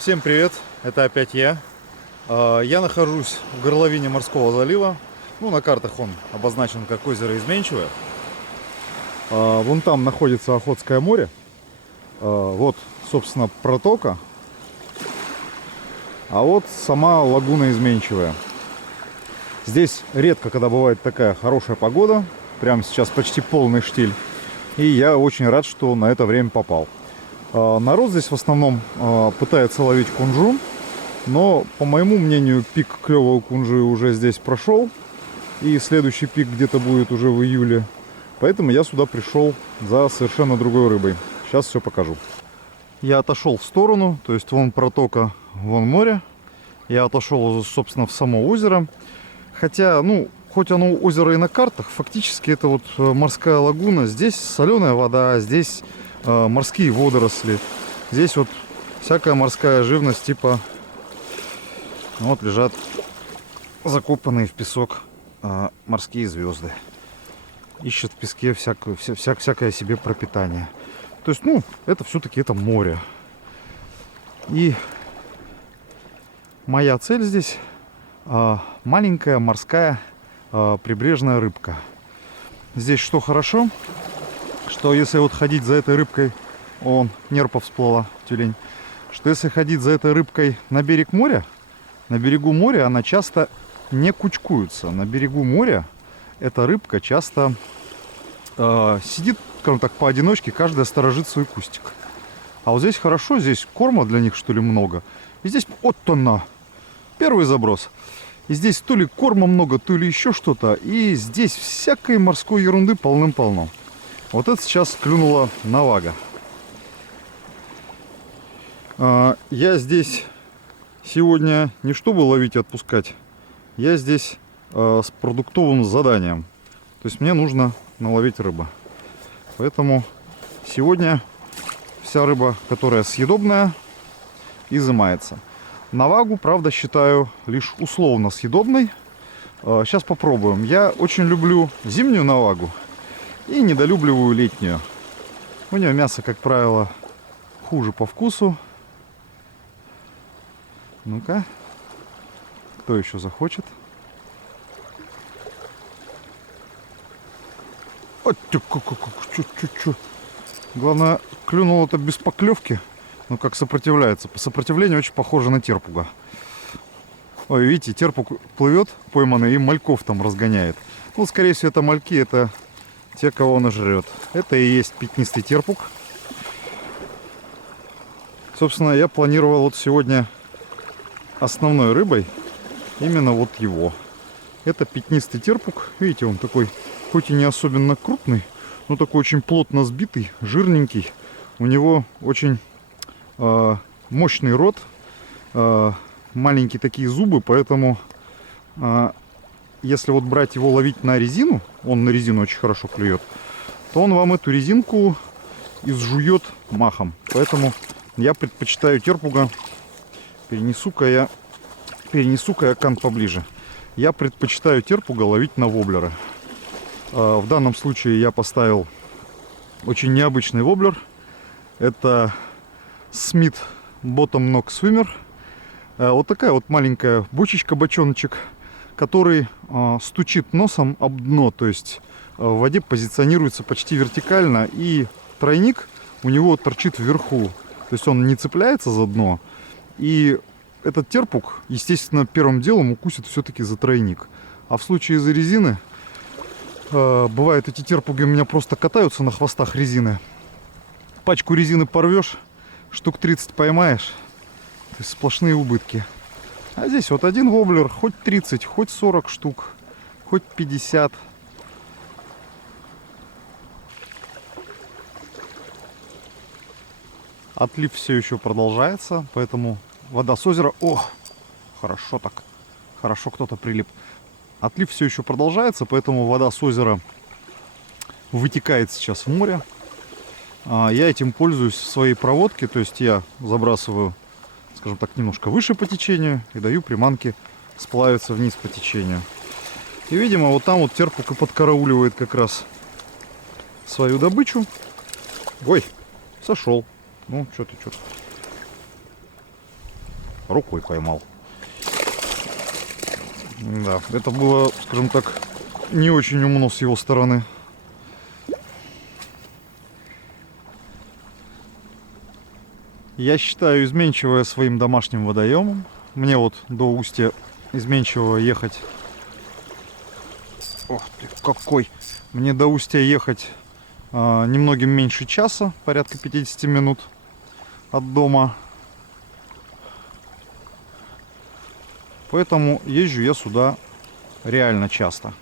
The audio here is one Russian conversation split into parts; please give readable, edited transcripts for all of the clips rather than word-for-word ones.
Всем привет, это опять я. Я нахожусь в горловине морского залива. Ну, на картах он обозначен как озеро Изменчивое. Вон там находится Охотское море. Вот, собственно, протока. А вот сама лагуна Изменчивая. Здесь редко, когда бывает такая хорошая погода. Прямо сейчас почти полный штиль. И я очень рад, что на это время попал. Народ здесь в основном пытается ловить кунжу. Но, по моему мнению, пик клёвого кунжи уже здесь прошел. И следующий пик где-то будет уже в июле. Поэтому я сюда пришел за совершенно другой рыбой. Сейчас все покажу. Я отошел в сторону, то есть вон протока, вон море. Я отошел, собственно, в само озеро. Хотя, ну, хоть оно озеро и на картах, фактически это вот морская лагуна. Здесь соленая вода, здесь морские водоросли. Здесь вот всякая морская живность, типа вот лежат закопанные в песок морские звезды. Ищут в песке всякое себе пропитание. То есть, ну, это все-таки это море. И моя цель здесь маленькая морская прибрежная рыбка. Здесь что хорошо, что если вот ходить за этой рыбкой, нерпа всплыла, тюлень, что если ходить за этой рыбкой на берег моря, на берегу моря она часто не кучкуется. На берегу моря эта рыбка часто сидит, скажем так, поодиночке, каждая сторожит свой кустик. А вот здесь хорошо, здесь корма для них, что ли, много. И здесь вот она, первый заброс. И здесь то ли корма много, то ли еще что-то. И здесь всякой морской ерунды полным-полно. Вот это сейчас клюнула навага. Я здесь сегодня не чтобы ловить и отпускать. Я здесь с продуктовым заданием. То есть мне нужно наловить рыбу. Поэтому сегодня вся рыба, которая съедобная, изымается. Навагу, правда, считаю лишь условно съедобной. Сейчас попробуем. Я очень люблю зимнюю навагу и недолюбливаю летнюю. У нее мясо, как правило, хуже по вкусу. Ну-ка, кто еще захочет? Главное, клюнул это без поклевки. Ну, как сопротивляется. По сопротивлению очень похоже на терпуга. Ой, видите, терпуг плывет пойманный и мальков там разгоняет. Ну, скорее всего, это мальки, это те, кого он и жрет. Это и есть пятнистый терпуг. Собственно, я планировал вот сегодня основной рыбой именно вот его. Это пятнистый терпуг. Видите, он такой, хоть и не особенно крупный, но такой очень плотно сбитый, жирненький. У него очень мощный рот, маленькие такие зубы, поэтому если вот брать его ловить на резину, он на резину очень хорошо клюет, то он вам эту резинку изжует махом. Поэтому я предпочитаю терпуга. Перенесу-ка я кант поближе. Я предпочитаю терпуга ловить на воблера. В данном случае я поставил очень необычный воблер. Это Smith Bottom Knock Swimmer. Вот такая вот маленькая бочечка-бочоночек, который стучит носом об дно. То есть в воде позиционируется почти вертикально. И тройник у него торчит вверху. То есть он не цепляется за дно. И этот терпуг, естественно, первым делом укусит все-таки за тройник. А в случае за резины, бывает, эти терпуги у меня просто катаются на хвостах резины. Пачку резины порвешь, штук 30 поймаешь. То есть сплошные убытки. А здесь вот один воблер, хоть 30, хоть 40 штук, хоть 50. Отлив все еще продолжается, поэтому вода с озера... О, хорошо так. Хорошо кто-то прилип. Отлив все еще продолжается, поэтому вода с озера вытекает сейчас в море. Я этим пользуюсь в своей проводке, то есть я забрасываю, скажем так, немножко выше по течению и даю приманке сплавиться вниз по течению. И, видимо, вот там вот терпуг и подкарауливает как раз свою добычу. Ой, сошел. Ну, что-то. рукой поймал. Да, это было, скажем так, не очень умно с его стороны. Я считаю изменчивое своим домашним водоемом. Мне вот до устья изменчивого ехать... Ох ты, какой! Мне до устья ехать немногим меньше часа, порядка 50 минут от дома. Поэтому езжу я сюда реально часто.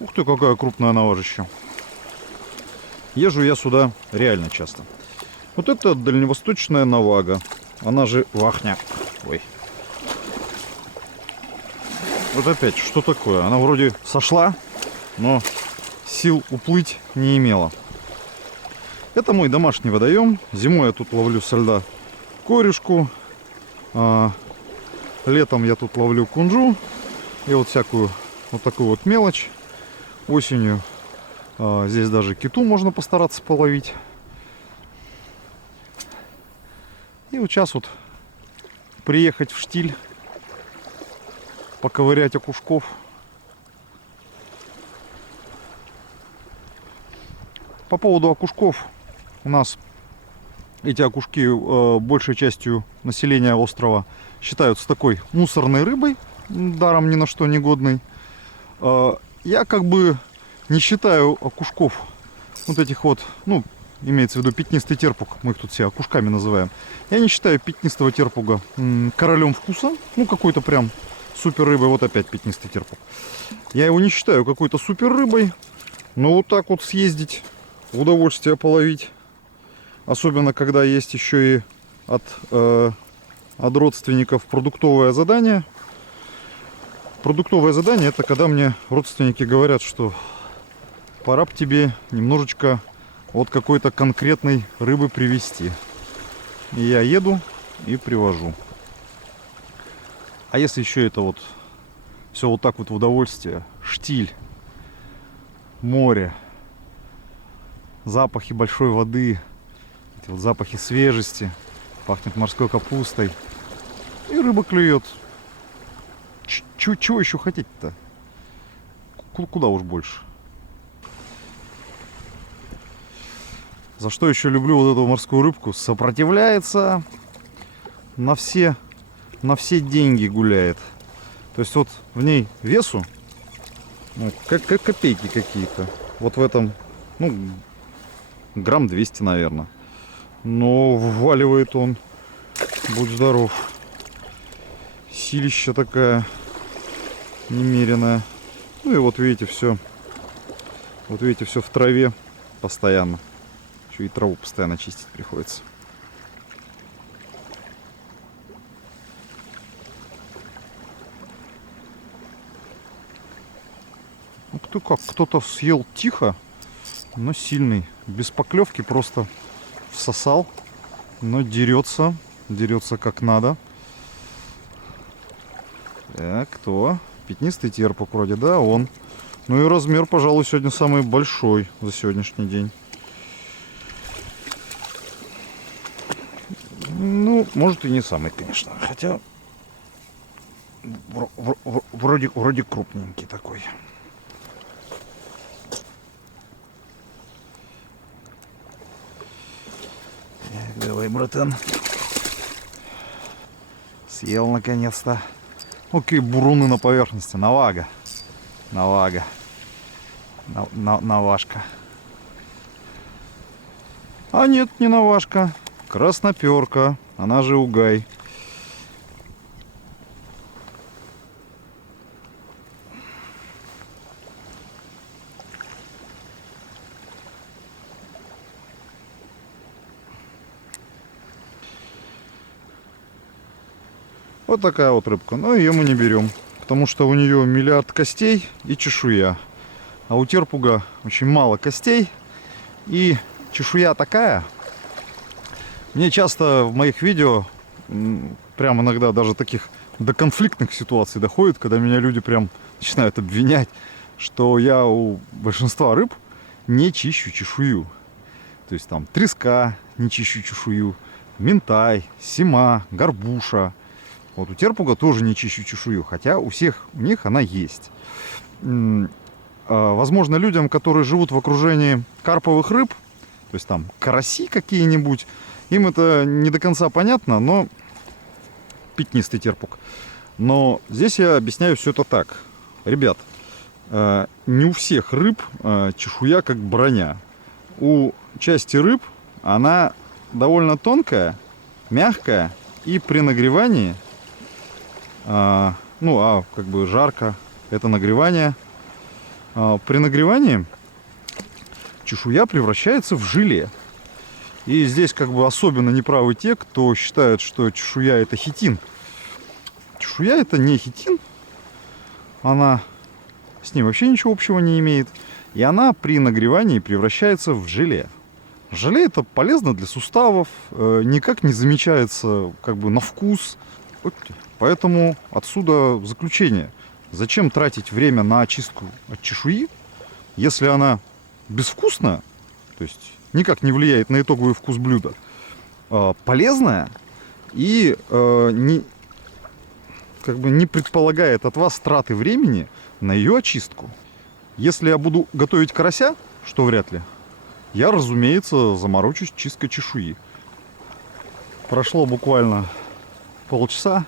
Ух ты, какая крупная наважища. Езжу я сюда реально часто. Вот это дальневосточная навага. Она же вахня. Ой. Вот опять, что такое? Она вроде сошла, но сил уплыть не имела. Это мой домашний водоем. Зимой я тут ловлю со льда корешку. Летом я тут ловлю кунжу. И вот всякую вот такую вот мелочь. Осенью здесь даже киту можно постараться половить. И вот сейчас вот приехать в штиль, поковырять окушков. По поводу окушков. У нас эти окушки большей частью населения острова считаются такой мусорной рыбой, даром ни на что не годной. Я как бы не считаю окушков вот этих вот, ну, имеется в виду пятнистый терпуг, мы их тут все окушками называем. Я не считаю пятнистого терпуга королем вкуса, ну какой-то прям супер рыбой. Вот опять пятнистый терпуг. Я его не считаю какой-то супер рыбой, но вот так вот съездить, в удовольствие половить, особенно когда есть еще и от родственников продуктовое задание. Продуктовое задание — это когда мне родственники говорят, что пора бы тебе немножечко от какой-то конкретной рыбы привезти. И я еду и привожу. А если еще это вот все вот так вот в удовольствие, штиль, море, запахи большой воды, эти вот запахи свежести, пахнет морской капустой, и рыба клюет. Чего еще хотеть-то? Куда уж больше. За что еще люблю вот эту морскую рыбку? Сопротивляется, на все деньги гуляет. То есть вот в ней весу, ну, как копейки какие-то. Вот в этом, ну, грамм 200, наверное. Но вваливает он, будь здоров. Силища такая немеренная. Ну и вот видите, все. Вот видите, все в траве постоянно. Еще и траву постоянно чистить приходится. Ну, кто-то съел тихо, но сильный. Без поклевки просто всосал. Но дерется. Дерется как надо. Так, кто? Пятнистый терпук вроде, да, он. Ну и размер, пожалуй, сегодня самый большой за сегодняшний день. Ну, может и не самый, конечно. Хотя вроде крупненький такой. Давай, братан. Съел наконец-то. Окей, буруны на поверхности. Навага. Навага. Навашка. А нет, не навашка. Красноперка. Она же угай. Вот такая вот рыбка. Но ее мы не берем. Потому что у нее миллиард костей и чешуя. А у терпуга очень мало костей. И чешуя такая. Мне часто в моих видео, прям иногда даже таких до конфликтных ситуаций доходит, когда меня люди прям начинают обвинять, что я у большинства рыб не чищу чешую. То есть там треска не чищу чешую, минтай, сима, горбуша. Вот у терпуга тоже не чищу чешую, хотя у них она есть. Возможно, людям, которые живут в окружении карповых рыб, то есть там караси какие-нибудь, им это не до конца понятно, но пятнистый терпуг. Но здесь я объясняю все это так. Ребят, не у всех рыб чешуя как броня. У части рыб она довольно тонкая, мягкая, и при нагревании, как бы жарко, это нагревание, при нагревании чешуя превращается в желе. И здесь как бы особенно неправы те, кто считает, что чешуя это хитин. Чешуя это не хитин, она с ним вообще ничего общего не имеет. И она при нагревании превращается в желе. Желе это полезно для суставов, никак не замечается как бы на вкус. Поэтому отсюда заключение. Зачем тратить время на очистку от чешуи, если она безвкусная, то есть никак не влияет на итоговый вкус блюда, полезная и не предполагает от вас траты времени на ее очистку. Если я буду готовить карася, что вряд ли, я, разумеется, заморочусь чисткой чешуи. Прошло буквально полчаса,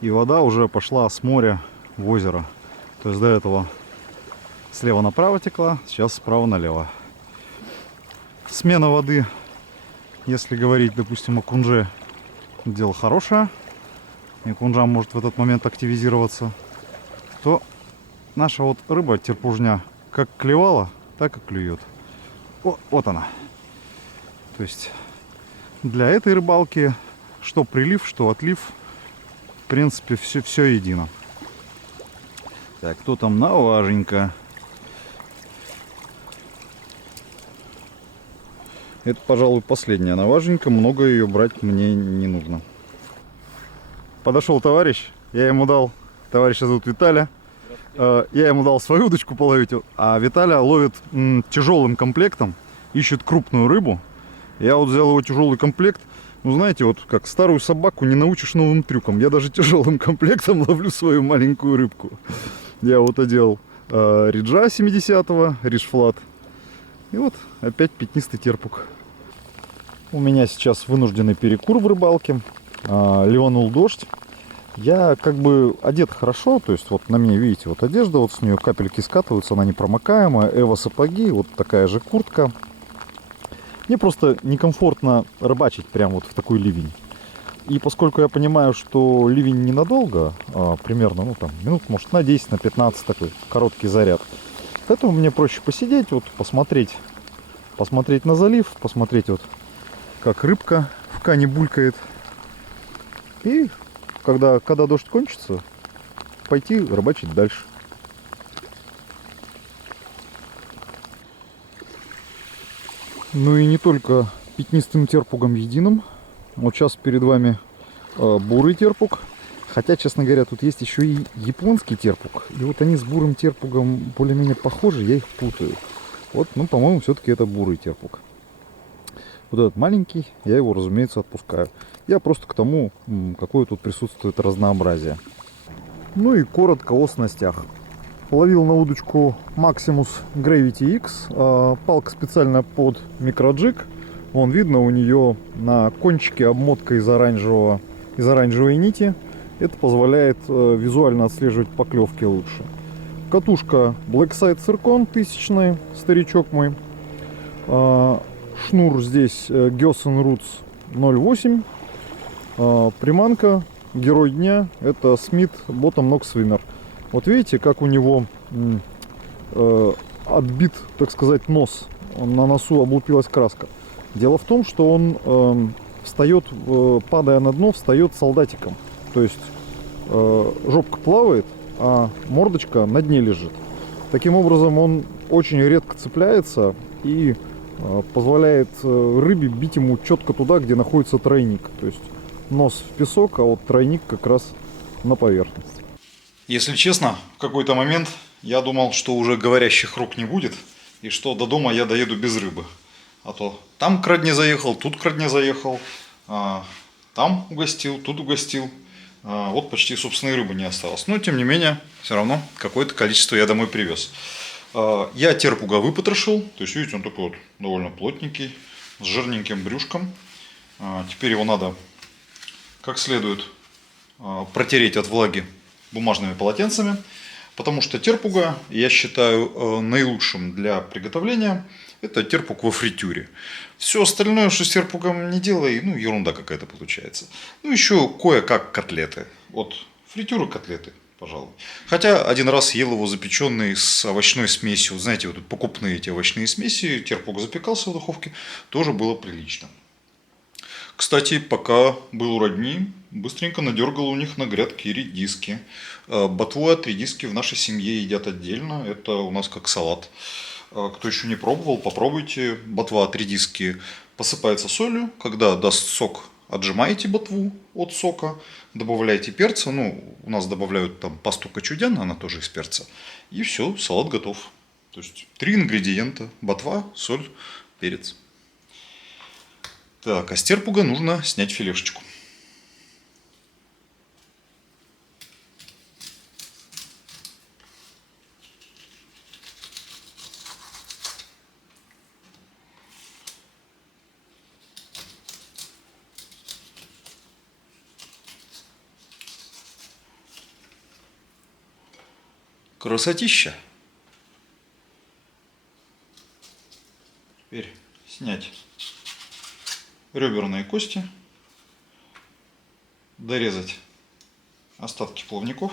и вода уже пошла с моря в озеро. То есть до этого слева направо текла, сейчас справа налево. Смена воды, если говорить, допустим, о кунже, дело хорошее, и кунжа может в этот момент активизироваться, то наша вот рыба терпужня как клевала, так и клюет. Вот она. То есть для этой рыбалки что прилив, что отлив, в принципе, все едино. Так, кто там наваженька? Это, пожалуй, последняя наваженька. Много ее брать мне не нужно. Подошел товарищ, я ему дал, товарища зовут Виталя, я ему дал свою удочку половить, а Виталя ловит тяжелым комплектом, ищет крупную рыбу. Я вот взял его тяжелый комплект. Ну, знаете, вот как старую собаку не научишь новым трюкам. Я даже тяжелым комплектом ловлю свою маленькую рыбку. Я вот одел риджа 70-го, риджфлат. И вот опять пятнистый терпуг. У меня сейчас вынужденный перекур в рыбалке. Ливанул дождь. Я как бы одет хорошо, то есть вот на мне, видите, вот одежда, вот с нее капельки скатываются, она непромокаемая, Эва сапоги, вот такая же куртка. Мне просто некомфортно рыбачить прямо вот в такой ливень. И поскольку я понимаю, что ливень ненадолго, примерно, ну там, минут, может, на 10, на 15 такой короткий заряд, поэтому мне проще посидеть, вот посмотреть на залив, посмотреть вот, как рыбка в кане булькает. И когда дождь кончится, пойти рыбачить дальше. Ну и не только пятнистым терпугом единым. Вот сейчас перед вами бурый терпуг. Хотя, честно говоря, тут есть еще и японский терпуг. И вот они с бурым терпугом более-менее похожи, я их путаю. Вот, ну, по-моему, все-таки это бурый терпуг. Вот этот маленький, я его, разумеется, отпускаю. Я просто к тому, какое тут присутствует разнообразие. Ну и коротко о снастях. Ловил на удочку Maximus Gravity X. Палка специально под микроджиг. Вон видно, у нее на кончике обмотка из оранжевой нити. Это позволяет визуально отслеживать поклевки лучше. Катушка Blackside Circon 1000, старичок мой. Шнур здесь Gyosen Roots 0.8. Приманка, герой дня, это Smith Bottom Knox Swimmer. Вот видите, как у него отбит, так сказать, нос. На носу облупилась краска. Дело в том, что он встает, падая на дно, встает солдатиком. То есть жопка плавает, а мордочка на дне лежит. Таким образом, он очень редко цепляется и позволяет рыбе бить ему четко туда, где находится тройник. То есть нос в песок, а вот тройник как раз на поверхность. Если честно, в какой-то момент я думал, что уже говорящих рук не будет, и что до дома я доеду без рыбы. А то там к родне заехал, тут к родне заехал, там угостил, тут угостил. вот почти собственной рыбы не осталось. Но, тем не менее, все равно какое-то количество я домой привез. Я терпуга выпотрошил. То есть, видите, он такой вот довольно плотненький, с жирненьким брюшком. Теперь его надо как следует протереть от влаги бумажными полотенцами. Потому что терпуга, я считаю, наилучшим для приготовления это терпуг во фритюре. Все остальное, что с терпугом не делай, ну, ерунда какая-то получается. Ну, еще кое-как котлеты. Вот фритюры котлеты, пожалуй. Хотя один раз ел его запеченный с овощной смесью. Вот знаете, вот тут покупные эти овощные смеси, терпуг запекался в духовке, тоже было прилично. Кстати, пока был у родни, быстренько надергал у них на грядке редиски. Ботву от редиски в нашей семье едят отдельно. Это у нас как салат. Кто еще не пробовал, попробуйте. Ботва от редиски посыпается солью. Когда даст сок, отжимаете ботву от сока. Добавляете перца. Ну, у нас добавляют там пасту кочудян, она тоже из перца. И все, салат готов. То есть 3 ингредиента. Ботва, соль, перец. Так, а с терпуга нужно снять филешечку. Красотища. Теперь снять реберные кости, дорезать остатки плавников.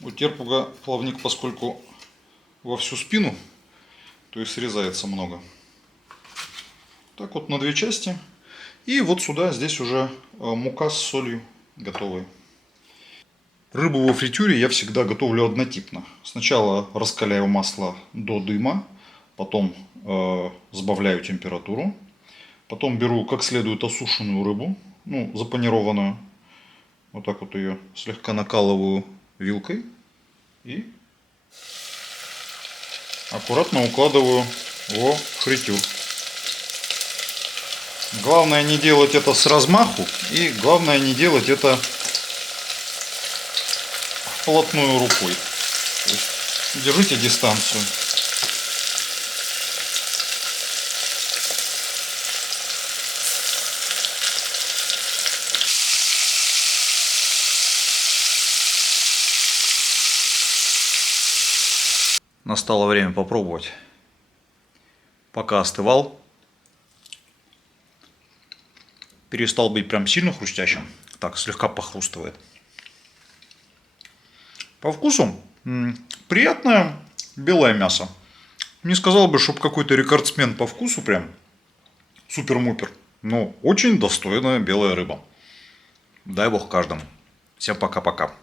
У терпуга плавник, поскольку во всю спину, то есть срезается много. Так вот на 2 части. И вот сюда, здесь уже мука с солью готовые. Рыбу во фритюре я всегда готовлю однотипно. Сначала раскаляю масло до дыма, потом сбавляю температуру, потом беру как следует осушенную рыбу, ну, запанированную, вот так вот ее слегка накалываю вилкой и аккуратно укладываю во фритюр. Главное не делать это с размаху и главное не делать это вплотную рукой. То есть держите дистанцию. Настало время попробовать. Пока остывал, перестал быть прям сильно хрустящим. Так, слегка похрустывает. По вкусу приятное белое мясо. Не сказал бы, чтобы какой-то рекордсмен по вкусу прям супер-мупер. Но очень достойная белая рыба. Дай бог каждому. Всем пока-пока.